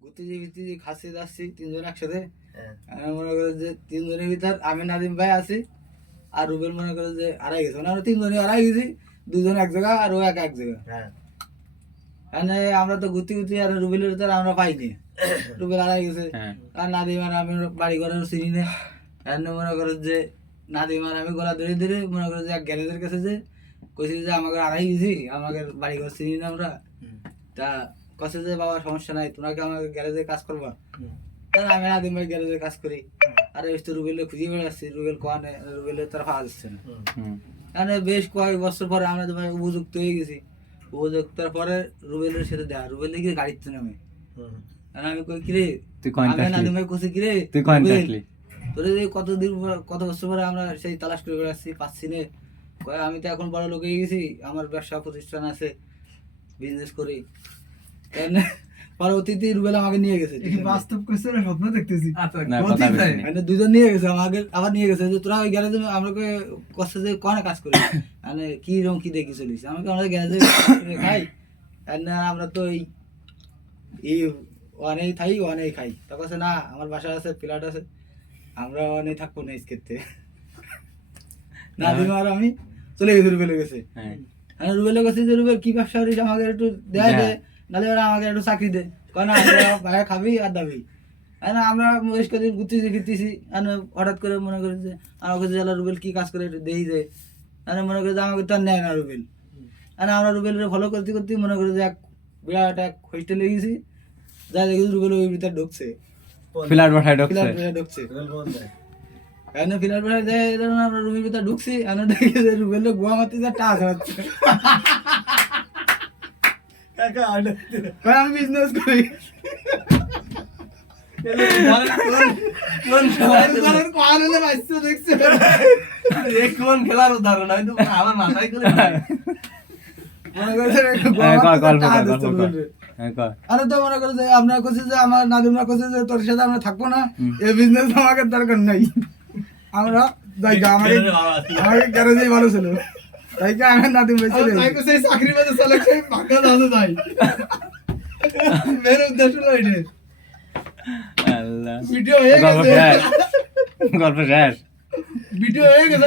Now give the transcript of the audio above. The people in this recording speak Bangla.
ঘুরতে খাচ্ছি যাচ্ছি তিনজন একসাথে। মনে করে যে তিনজনের ভিতর আমি নাদিম ভাই আছি, আর রুবেল মনে করে যে আড়াই গেছে, মানে আমরা তিনজনই আড়াই গেছি, দুজন এক জায়গা আর ও এক জায়গা। মানে আমরা তো ঘুরতে আর রুবেলের ভিতরে আমরা পাইনি, রুবেল আড়াই গেছে। আর নাদিম আর আমি বাড়ি ঘরের চিনি না, মনে করে যে নাদিম আর আমি গলা ধরে ধরে মনে করে যে এক গ্যারেজের কাছে যে কইছি যে আমাকে আড়াই গেছি, আমাকে বাড়ি ঘর চিনি না আমরা। তা কছে যে বাবা সমস্যা নাই, তোমরা কি আমাকে গ্যারেজে কাজ করবা? আমি নাদিম ভাই গ্যারেজে কাজ করি, আর এই তো রুবেলে খুঁজে বেড়াচ্ছি, রুবেল কোয়ানে, রুবেলের তার পাওয়া যাচ্ছে না। মানে বেশ কয়েক বছর পরে আমরা তো ভাই উপযুক্ত হয়ে গেছি, উপযুক্তার পরে রুবেলের সাথে দেখা, রুবেল দেখি গাড়িতে নামে। আমি কই কিরে, আমি নাদিম ভাই কইছি কিরে তোরে কত বছর পরে আমরা সেই তালাশ করে বেড়াচ্ছি, পাচ্ছি না। কয় আমি তো এখন বড় লোক হয়ে গেছি, আমার ব্যবসা প্রতিষ্ঠান আছে, বিজনেস করি। পরবর্তীতে রুবেল আমাকে নিয়ে গেছে, বাস্তব কইছে না স্বপ্ন দেখতেছি। মানে দুজন নিয়ে গেছে আমাকে, আবার নিয়ে গেছে যে তোরা ওই গ্যারেজে আমরা কষ্ট যে কোনে কাজ করি, মানে কি রকম কি দেখি চলিস, আমাকে আমরা গ্যারেজে খাই, আমরা তো এই অনেক থাই অনেক খাই। তখন না আমার বাসা আছে, ফ্ল্যাট আছে, আমরা অনেক থাকবো না স্কেতে। নাদিম আর আমি চলে গেছি রুবেলের কাছে। রুবেলের কাছে যে রুবেল কি ব্যবসা করিস আমাকে একটু দেয় দে, নাহলে আমাকে একটু চাকরি দে, কেন ভাইয়া খাবি আর দাবি। আমরা বেশ কদিন ঘুরতেছি ফিরতেছি, হঠাৎ করে মনে করি যে আমার কাছে রুবেল কি কাজ করে একটু দেই যায়, মনে করি যে আমাকে তো আর নেয় না রুবেল। আমরা রুবেলের ফলো করতে করতে মনে করি যে এক বিরাট এক হোস্টেলে গেছি, যা দেখি রুবেল ওই ভিতরে ঢুকছে, ফ্ল্যাট বাসায় ঢুকছে। ফ্ল্যাট বাসায় দেয়, আমরা রুমের ভিতরে ঢুকছি, দেখি যে রুবেলের গোয়া মারতে যা টাচ হচ্ছে। আমি বিজনেস করি, কোন খেলার উদাহরণ আমার মাথায় করে আরে তো মনে করে যে আমরা করছি যে আমার নাদিমরা করছে যে তোর সাথে আমরা থাকবো না, এই বিজনেস আমাকে দরকার নাই, আমরা আমাকে গ্যারেজেই ভালো ছিল, তাই কি আমি নাদিম ভাই সেই চাকরি বাজে সিলেকশন ভাগ্য দাদু তাই মেরে উদ্দেশ্য লইছে। ভিডিও হয়ে গেছে, গল্প শেষ, ভিডিও হয়ে গেছে,